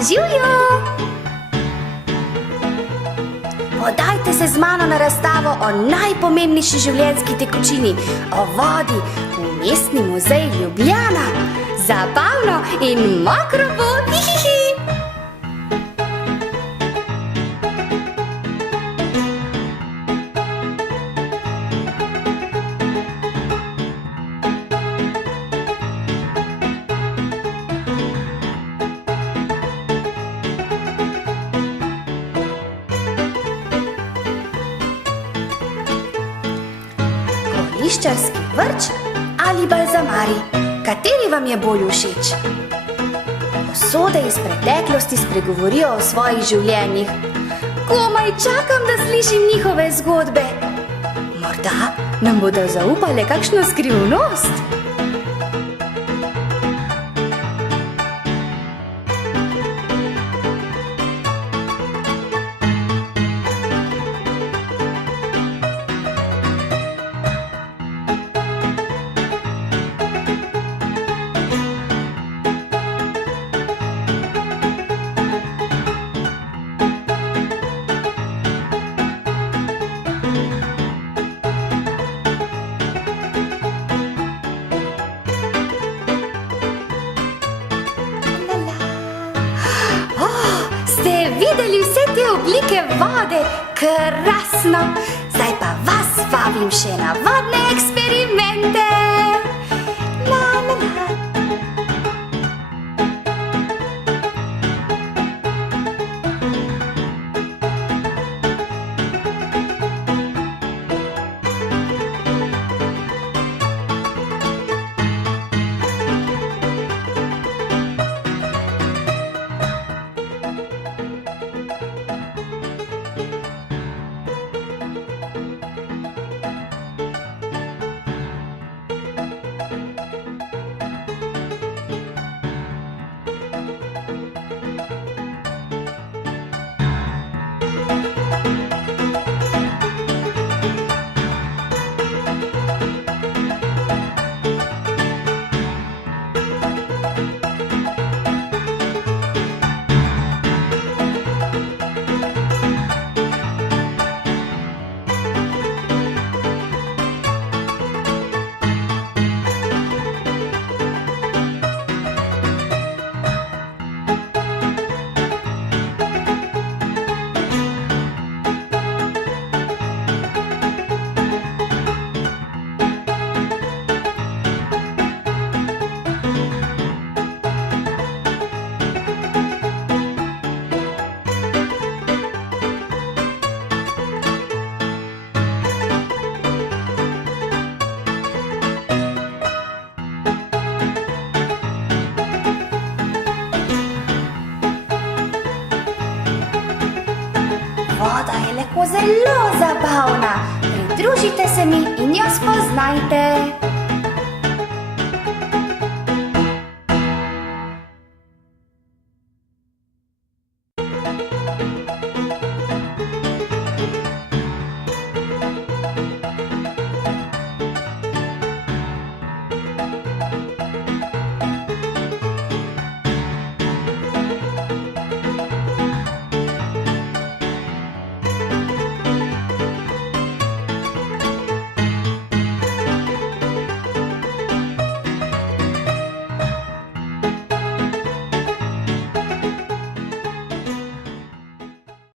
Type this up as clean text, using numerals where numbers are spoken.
Živjo! Podajte se z mano na razstavo o najpomembnejši življenjski tekočini, o vodi v Mestni muzej Ljubljana. Zabavno in mokro bo! Hihihi! Liščarski vrč ali balzamari, kateri vam je bolj všeč? Posode iz preteklosti spregovorijo o svojih življenjih. Komaj čakam, da slišim njihove zgodbe. Morda nam bodo zaupale kakšno skrivnost? Ste videli vse te oblike vode? Krasno! Zdaj pa vas vabim še na vodne eksperimente! La, la, la. Voda je lahko zelo zabavna. Pridružite se mi in jo spoznajte.